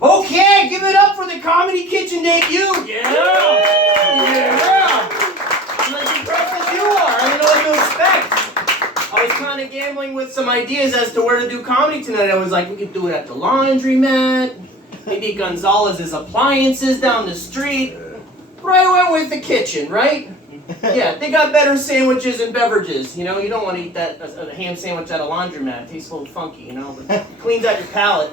Okay, give it up for the Comedy Kitchen debut. Yeah. I'm as impressed as you are. I didn't know what to expect. I was kind of gambling with some ideas as to where to do comedy tonight. I was like, we could do it at the laundromat, maybe Gonzalez's Appliances down the street. But I went with the kitchen, right? Yeah, they got better sandwiches and beverages. You know, you don't want to eat a ham sandwich at a laundromat. It tastes a little funky, you know, but it cleans out your palate.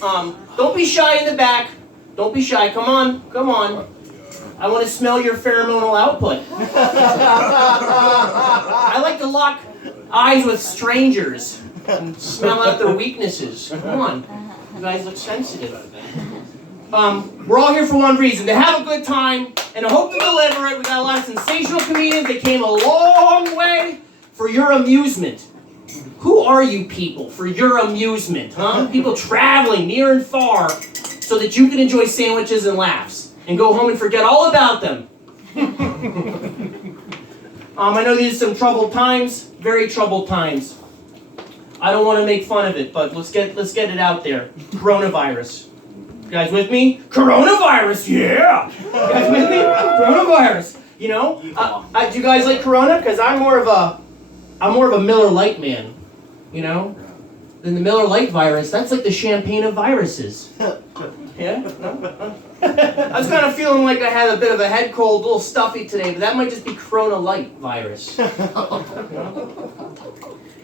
Don't be shy in the back. Don't be shy. Come on, come on. I want to smell your pheromonal output. I like to lock eyes with strangers and smell out their weaknesses. Come on. You guys look sensitive. We're all here for one reason, to have a good time, and I hope to deliver it. We got a lot of sensational comedians that came a long way for your amusement. Who are you people for your amusement, huh? People traveling near and far so that you can enjoy sandwiches and laughs and go home and forget all about them. I know these are some troubled times, very troubled times. I don't want to make fun of it, but let's get it out there. Coronavirus. You guys with me? Coronavirus, yeah! You guys with me? Coronavirus. You know, do you guys like Corona? Because I'm more of a Miller Lite man. You know, than the Miller Lite virus. That's like the champagne of viruses. Yeah? No? I was kind of feeling like I had a bit of a head cold, a little stuffy today, but that might just be Corona Light virus. You know?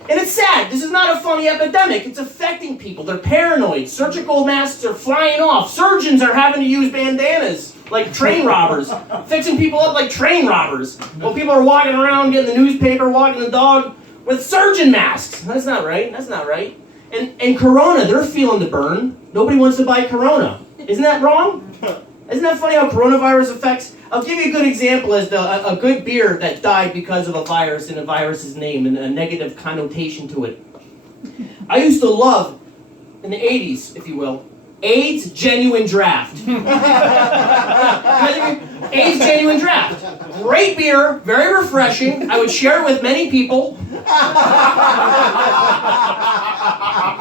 And it's sad. This is not a funny epidemic. It's affecting people. They're paranoid. Surgical masks are flying off. Surgeons are having to use bandanas like train robbers, fixing people up like train robbers. While people are walking around getting the newspaper, walking the dog with surgeon masks. That's not right. That's not right. And Corona, they're feeling the burn. Nobody wants to buy Corona. Isn't that wrong? Isn't that funny how coronavirus affects? I'll give you a good example as to a good beer that died because of a virus and a virus's name and a negative connotation to it. I used to love, in the 80s, if you will, AIDS Genuine Draft. AIDS Genuine Draft. Great beer, very refreshing. I would share it with many people.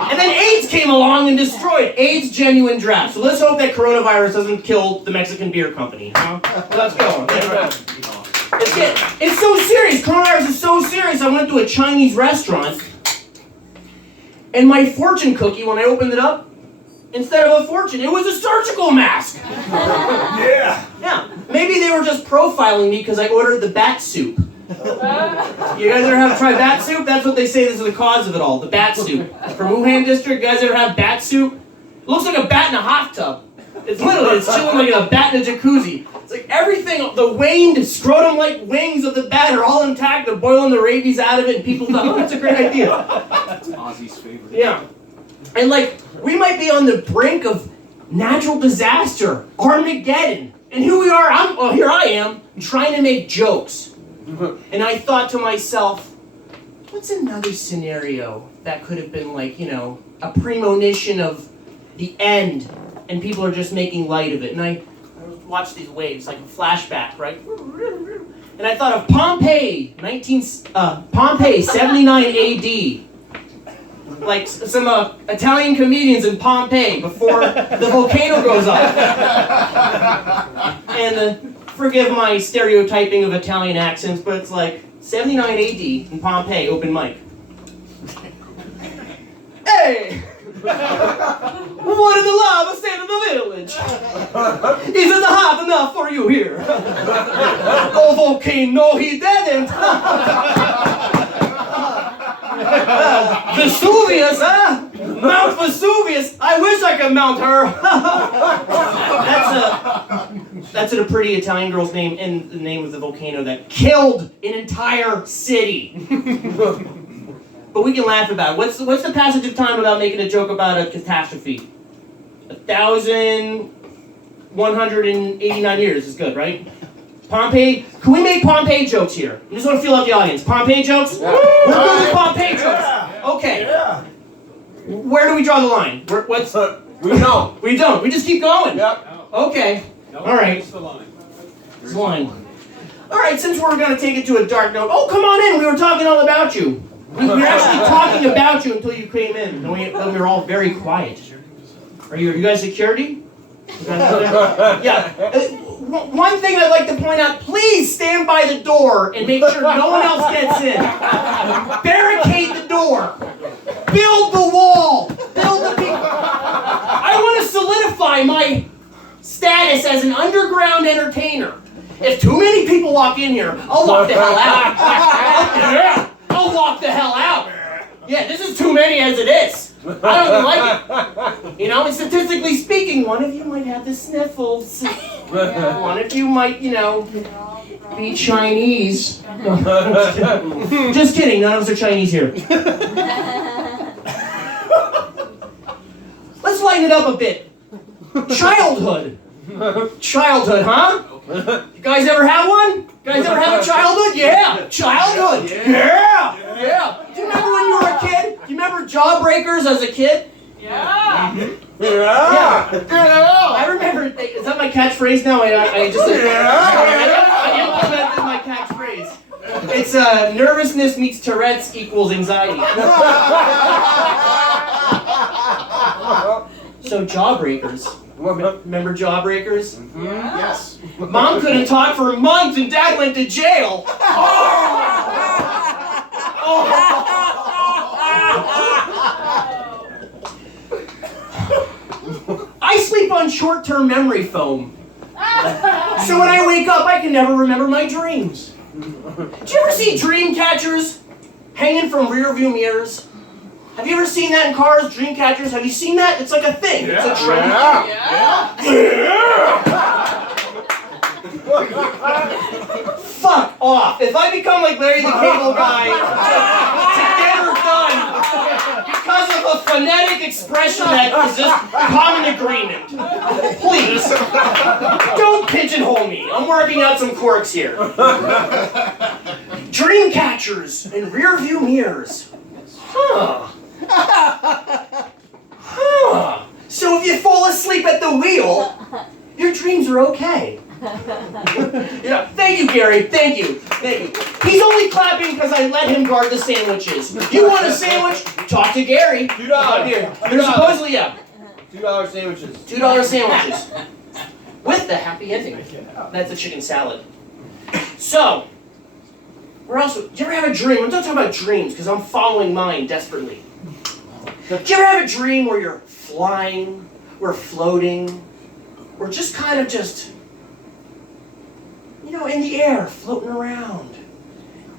And then AIDS came along and destroyed AIDS Genuine Draft. So let's hope that coronavirus doesn't kill the Mexican beer company. Huh? Let's go. It's so serious. Coronavirus is so serious. I went to a Chinese restaurant, and my fortune cookie, when I opened it up, instead of a fortune, it was a surgical mask. Yeah. Yeah. Maybe they were just profiling me because I ordered the bat soup. You guys ever have tried bat soup? That's what they say is the cause of it all. The bat soup. From Wuhan district, you guys ever have bat soup? It looks like a bat in a hot tub. It's chilling like a bat in a jacuzzi. It's like everything, the waned scrotum-like wings of the bat are all intact. They're boiling the rabies out of it, and people thought, oh, that's a great idea. That's Ozzy's favorite. Yeah. And like, we might be on the brink of natural disaster, Armageddon. And here we are, here I am, trying to make jokes. And I thought to myself, what's another scenario that could have been like, you know, a premonition of the end, and people are just making light of it. And I watched these waves, like a flashback, right? And I thought of Pompeii, 79 AD. Like some Italian comedians in Pompeii before the volcano goes up. And forgive my stereotyping of Italian accents, but it's like 79 AD in Pompeii, open mic. Hey! What in the lava state of the village? Isn't hot enough for you here? Oh, volcano, he didn't! Vesuvius, huh? Mount Vesuvius! I wish I could mount her! That's a pretty Italian girl's name in the name of the volcano that killed an entire city. But we can laugh about it. What's the passage of time about making a joke about a catastrophe? 1,189 years is good, right? Pompeii. Can we make Pompeii jokes here? I just want to feel out the audience. Pompeii jokes? Yeah. We're good with Pompeii jokes. Yeah. Okay. Yeah. Where do we draw the line? We don't. We don't. We just keep going. Yep. Okay. All right. It's the line. It's the line. All right. Since we're going to take it to a dark note. Oh, come on in. We were talking all about you. We were actually talking about you until you came in. And we were all very quiet. Are you guys security? You guys yeah. One thing I'd like to point out, please stand by the door and make sure no one else gets in. Barricade the door. Build the wall. Build the people. I want to solidify my status as an underground entertainer. If too many people walk in here, I'll walk the hell out. I'll walk the hell out. Yeah, this is too many as it is. I don't even like it. You know, and statistically speaking, one of you might have the sniffles. One of you might, you know, be Chinese. Just kidding, none of us are Chinese here. Let's lighten it up a bit. Childhood. Childhood, huh? You guys ever have one? You guys ever have a childhood? Yeah. Childhood. Yeah. Yeah. Do you remember when you were a kid? Do you remember Jawbreakers as a kid? Yeah. Yeah. I remember. Is that my catchphrase now? I just I implemented my catchphrase. It's nervousness meets Tourette's equals anxiety. So Jawbreakers. Remember Jawbreakers? Yeah. Yes. Mom couldn't talk for months and Dad went to jail. I sleep on short-term memory foam. So when I wake up, I can never remember my dreams. Did you ever see dream catchers hanging from rear-view mirrors? Have you ever seen that in cars, dream catchers? Have you seen that? It's like a thing. Yeah. It's a trend. Yeah. Fuck off. If I become like Larry the Cable Guy to get her done because of a phonetic expression that is just common agreement, please, don't pigeonhole me. I'm working out some quirks here. Dream catchers and rear view mirrors. Huh. Huh. So if you fall asleep at the wheel, your dreams are okay. Yeah. Thank you, Gary. Thank you. Thank you. He's only clapping because I let him guard the sandwiches. You want a sandwich? Talk to Gary. $2. Here. There's supposedly, yeah. $2 sandwiches. $2 sandwiches. With the happy ending. That's a chicken salad. So, where else? Do you ever have a dream? I'm not talking about dreams because I'm following mine desperately. Do you ever have a dream where you're flying, or floating, or just kind of just, you know, in the air, floating around?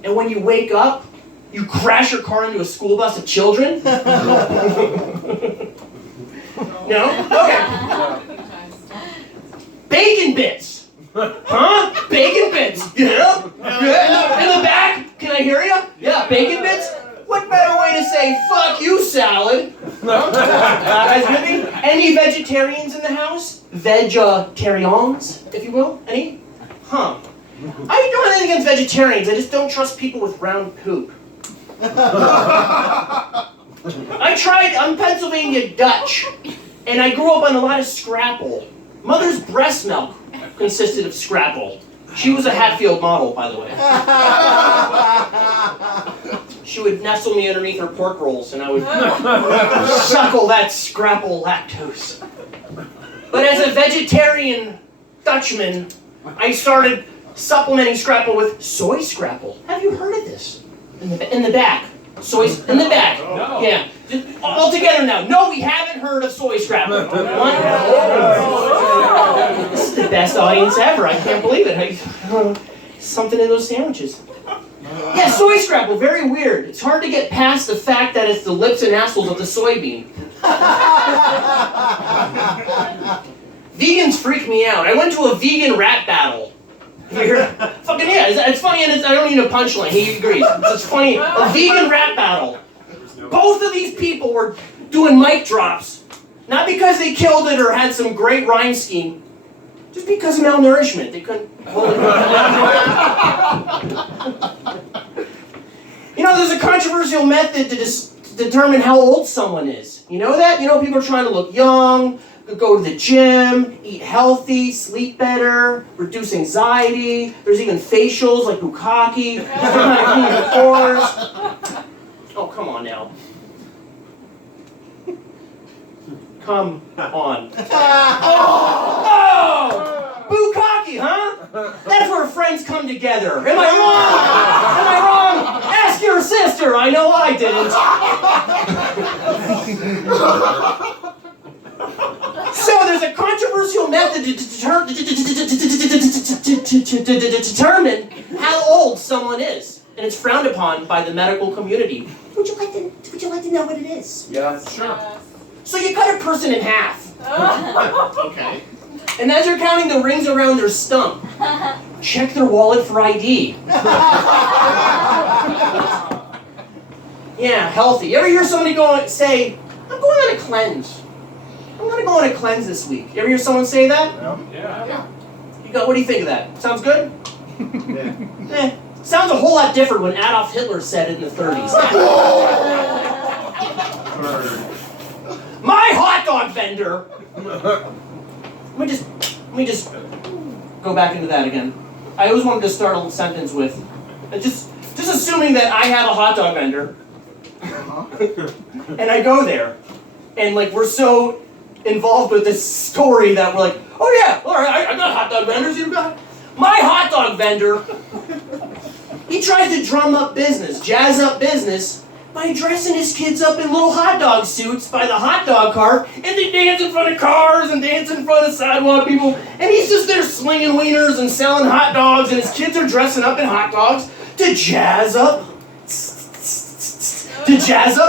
And when you wake up, you crash your car into a school bus of children? No? Okay. Bacon bits. Huh? Bacon bits. Yeah? Yeah. In the back? Can I hear you? Yeah, bacon bits? What better way to say fuck you, salad? No? Guys with me? Any vegetarians in the house? Vegetarians, if you will? Any? Huh. I don't have anything against vegetarians. I just don't trust people with round poop. I'm Pennsylvania Dutch, and I grew up on a lot of Scrapple. Mother's breast milk consisted of Scrapple. She was a Hatfield model, by the way. She would nestle me underneath her pork rolls, and I would suckle that Scrapple lactose. But as a vegetarian Dutchman, I started supplementing Scrapple with soy Scrapple. Have you heard of this? In the back. Soy in the back. No. Yeah. All together now. No, we haven't heard of soy Scrapple. One. This is the best audience ever. I can't believe it. Something in those sandwiches. Yeah, soy Scrapple, very weird. It's hard to get past the fact that it's the lips and assholes of the soybean. Vegans freak me out. I went to a vegan rap battle. Fucking yeah, it's funny and I don't need a punchline. He agrees. It's funny. A vegan rap battle. Both of these people were doing mic drops. Not because they killed it or had some great rhyme scheme. Just because of malnourishment. They couldn't hold it. You know, there's a controversial method to determine how old someone is. You know that? You know, people are trying to look young, go to the gym, eat healthy, sleep better, reduce anxiety. There's even facials like bukkake, pores. Oh, come on now. come on. Oh! Bukkake, huh? That's where friends come together. Am I wrong? Am I wrong? Ask your sister. I know I didn't. So there's a controversial method to determine how old someone is, and it's frowned upon by the medical community. Would you like to know what it is? Yeah, sure. So you cut a person in half, Okay. and as you're counting the rings around their stump, check their wallet for ID. Yeah, healthy. You ever hear somebody say, "I'm going on a cleanse. I'm going to go on a cleanse this week." You ever hear someone say that? Yeah. What do you think of that? Sounds good? Yeah. Sounds a whole lot different when Adolf Hitler said it in the 30s. My hot dog vendor. Let me just go back into that again. I always wanted to start a sentence with, just assuming that I have a hot dog vendor, and I go there, and like we're so involved with this story that we're like, oh yeah, all right, I got hot dog vendors. You've got my hot dog vendor. He tries to drum up business, jazz up business, by dressing his kids up in little hot dog suits by the hot dog cart, and they dance in front of cars and dance in front of sidewalk people, and he's just there slinging wieners and selling hot dogs, and his kids are dressing up in hot dogs to jazz up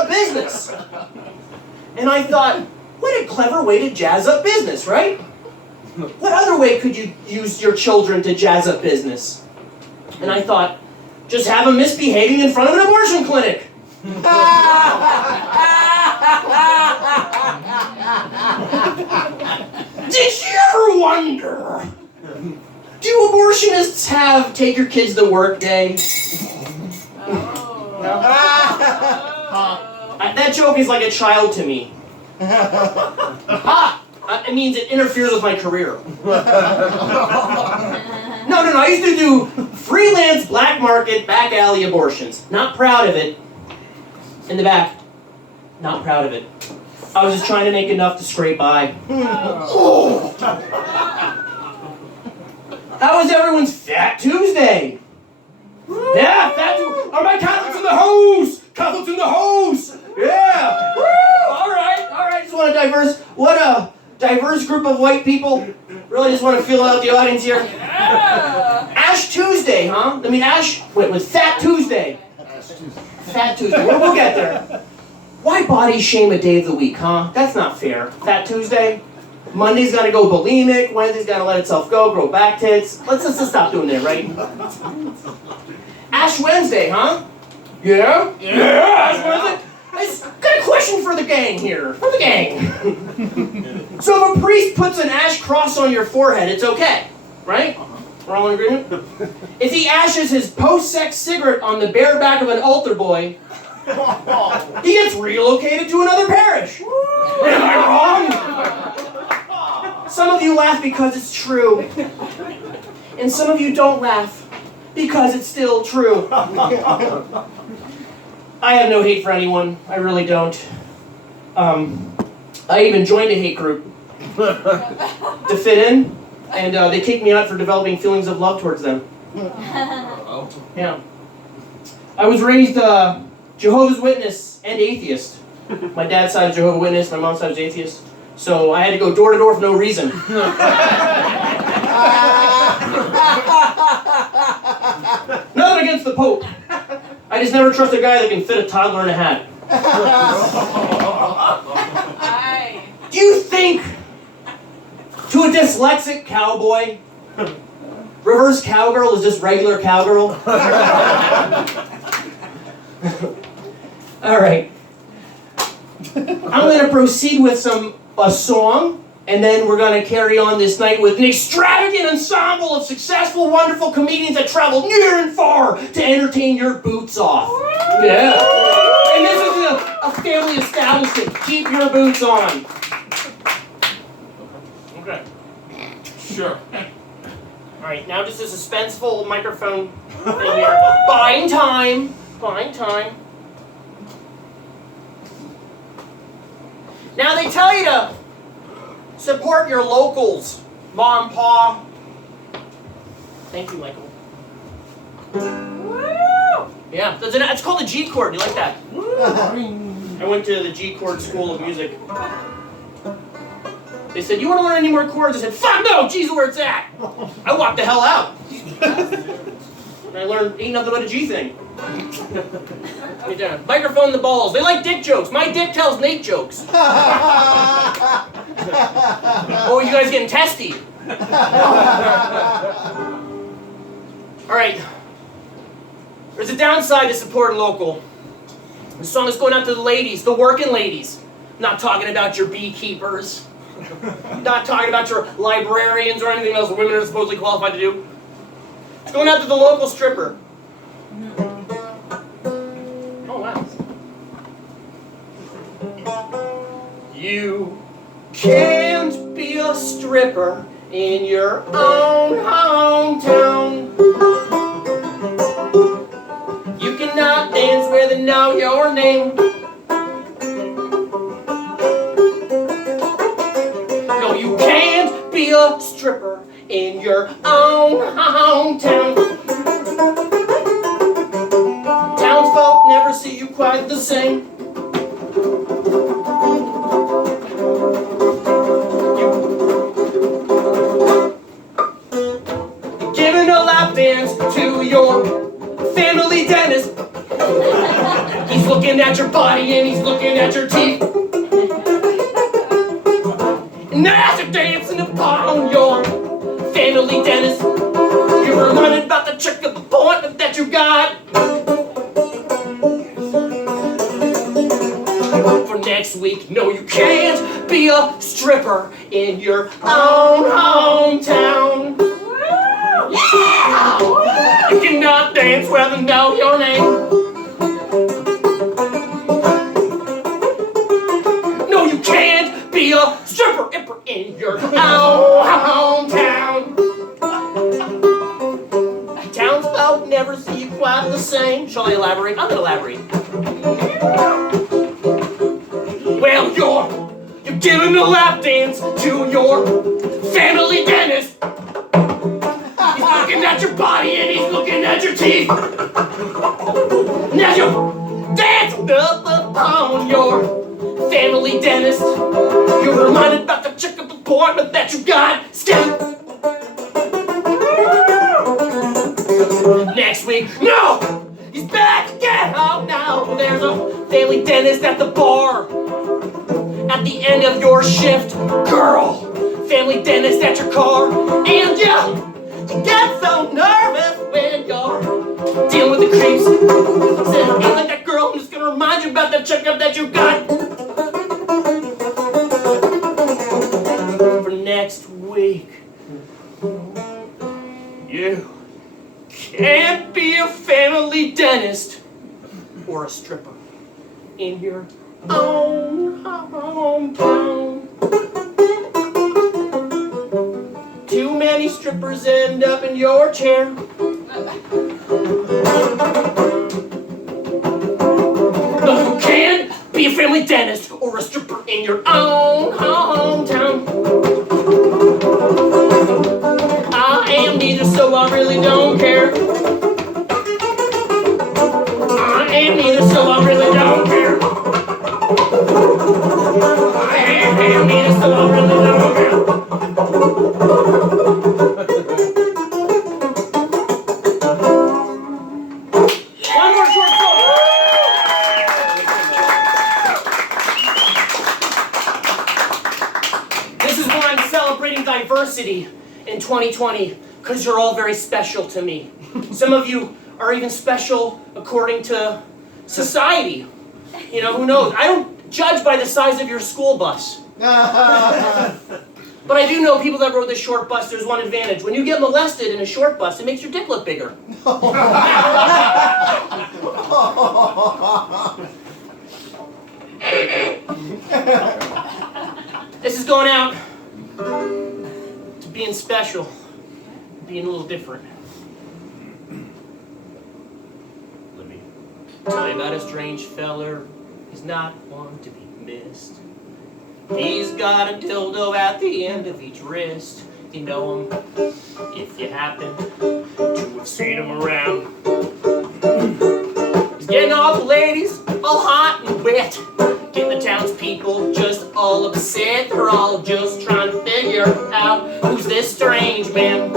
business. And I thought, what a clever way to jazz up business, right? What other way could you use your children to jazz up business? And I thought, just have them misbehaving in front of an abortion clinic. Did you ever wonder, do abortionists have take your kids to work day? That joke is like a child to me. It means it interferes with my career. No, I used to do freelance black market back alley abortions. Not proud of it. In the back. Not proud of it. I was just trying to make enough to scrape by. How was everyone's Fat Tuesday? Yeah, Fat Tuesday. Are my Catholics in the house? Catholics in the house. Yeah. All right. Just want a diverse group of white people. Really just want to feel out the audience here. Ash Tuesday, huh? I mean, with Fat Tuesday. Fat Tuesday. We'll get there. Why body shame a day of the week, huh? That's not fair. Fat Tuesday. Monday's gotta go bulimic. Wednesday's gotta let itself go, grow back tits. Let's stop doing that, right? Ash Wednesday, huh? Yeah? Yeah, Ash Wednesday. I just got a question for the gang here. For the gang. So if a priest puts an ash cross on your forehead, it's okay, right? We're all in agreement? If he ashes his post-sex cigarette on the bare back of an altar boy, he gets relocated to another parish. Am I wrong? Some of you laugh because it's true. And some of you don't laugh because it's still true. I have no hate for anyone. I really don't. I even joined a hate group to fit in, and they kicked me out for developing feelings of love towards them. Yeah. I was raised Jehovah's Witness and atheist. My dad's side is Jehovah's Witness, my mom's side is atheist. So I had to go door to door for no reason. Nothing against the Pope. I just never trust a guy that can fit a toddler in a hat. Do you think, to a dyslexic cowboy, reverse cowgirl is just regular cowgirl? All right. I'm going to proceed with a song, and then we're going to carry on this night with an extravagant ensemble of successful, wonderful comedians that travel near and far to entertain your boots off. Yeah. And this is a family establishment. Keep your boots on. Okay. Sure. All right, now just a suspenseful microphone thing here. Buying time. Now they tell you to Support your locals, Mom, Pa. Thank you, Michael. Woo! Yeah, it's called the G chord. You like that? I went to the G chord school of music. They said, "You want to learn any more chords?" I said, "Fuck no! G's where it's at." I walked the hell out. And I learned ain't nothing but a G thing. Microphone the balls. They like dick jokes. My dick tells Nate jokes. Oh, you guys getting testy? All right. There's a downside to supporting local. This song is going out to the ladies, the working ladies. I'm not talking about your beekeepers. I'm not talking about your librarians or anything else women are supposedly qualified to do. It's going out to the local stripper. Oh, wow. You can't be a stripper in your own hometown. You cannot dance where they know your name. No, you can't be a stripper in your own hometown. Townsfolk never see you quite the same. You're giving a lap dance to your family dentist. He's looking at your body and he's looking at your teeth. And as you're dancing upon your family dentist, you're reminded about the trick of appointment that you got. For next week, no, you can't be a stripper in your own hometown. Yeah! You cannot dance where they know your name. No, you can't be a stripper in your own hometown. Townsfolk never see you quite the same. Shall I elaborate? I'm gonna elaborate. Well, you're giving a lap dance to your family dentist. He's looking at your body and he's looking at your teeth. Now you're dancing up upon your family dentist. You're reminded about the checkup appointment that you got scheduled. Next week, no! He's back again! Oh no! There's a family dentist at the bar. At the end of your shift, girl! Family dentist at your car. And you get so nervous when you're dealing with the creeps. Said, ain't like that girl, I'm just gonna remind you about that checkup that you got. For next week, you can't be a family dentist or a stripper in your own hometown. Too many strippers end up in your chair. No, you can't be a family dentist or a stripper in your own hometown. I am neither, so I really don't care. I am neither, so I really don't care. I am neither, so I really don't care. One more short song. This is where I'm celebrating diversity in 2020 because you're all very special to me. Some of you are even special according to society. You know, who knows? I don't judge by the size of your school bus. But I do know people that rode the short bus, there's one advantage. When you get molested in a short bus, it makes your dick look bigger. This is going out to being special, being a little different. Let me tell you about a strange feller. He's not one to be missed. He's got a dildo at the end of each wrist. You know him if you happen to have seen him around. He's getting all the ladies all hot and wet, getting the townspeople just all upset. They're all just trying to figure out who's this strange man.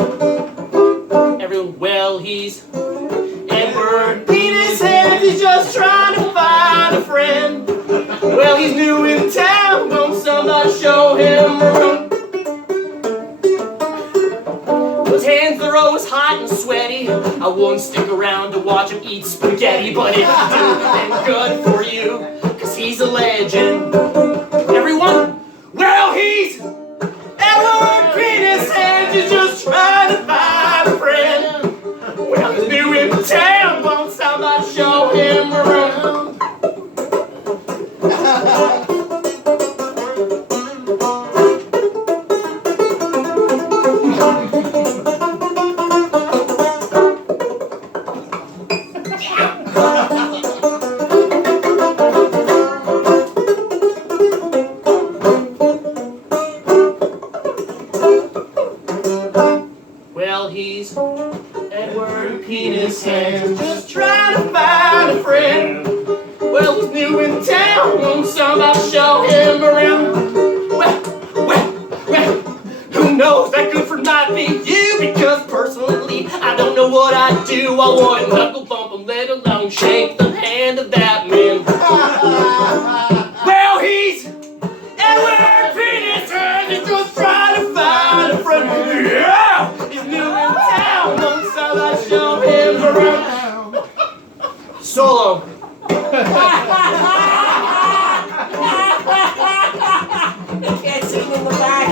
Everyone, well, he's Edward Penis Hands. He's just trying to find a friend. Well, he's new in town. Won't somebody show him around? His hands are always hot and sweaty. I wouldn't stick around to watch him eat spaghetti, but if you do, then good for you, 'cause he's a legend. Everyone, well, he's Edward Penis Hands. He's just trying to find a friend. Well, he's new in town. Won't somebody show him around? Well, he's Edward Penis Hands, just trying to find a friend. Well, he's new in town. Won't somebody show him around? Well, who knows? That good for might be you, because personally, I don't know what I'd do. I wouldn't knuckle bump him, let alone shake the hand of that man. Well, he's Edward Penis Hands. He's just trying to find a friend. Yeah, he's new in town. Won't somebody show him around? Solo. Can't see him in the back.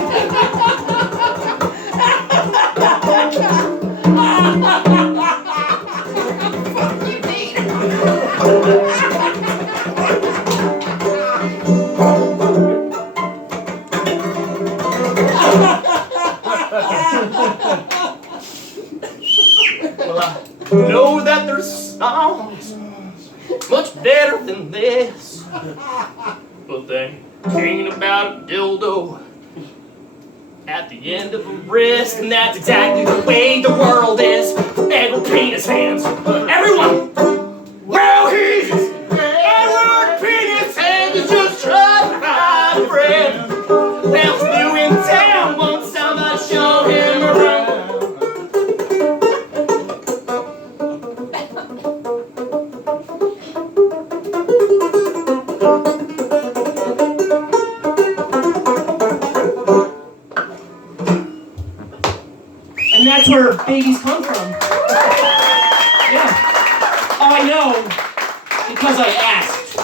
Well, I know that there's songs much better than this, but they ain't about a dildo at the end of a wrist, and that's exactly the way the world is. Edward Penis Hands. Everyone, well, he's Edward Penis Hands. He's just trying to find a friend. Well, he's new in town. Won't somebody show him around? And that's where babies come from. Yeah. Oh, I know, because I asked.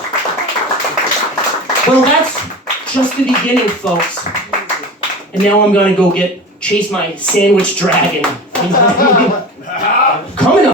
Well, that's just the beginning, folks. And now I'm gonna go chase my sandwich dragon. Coming up.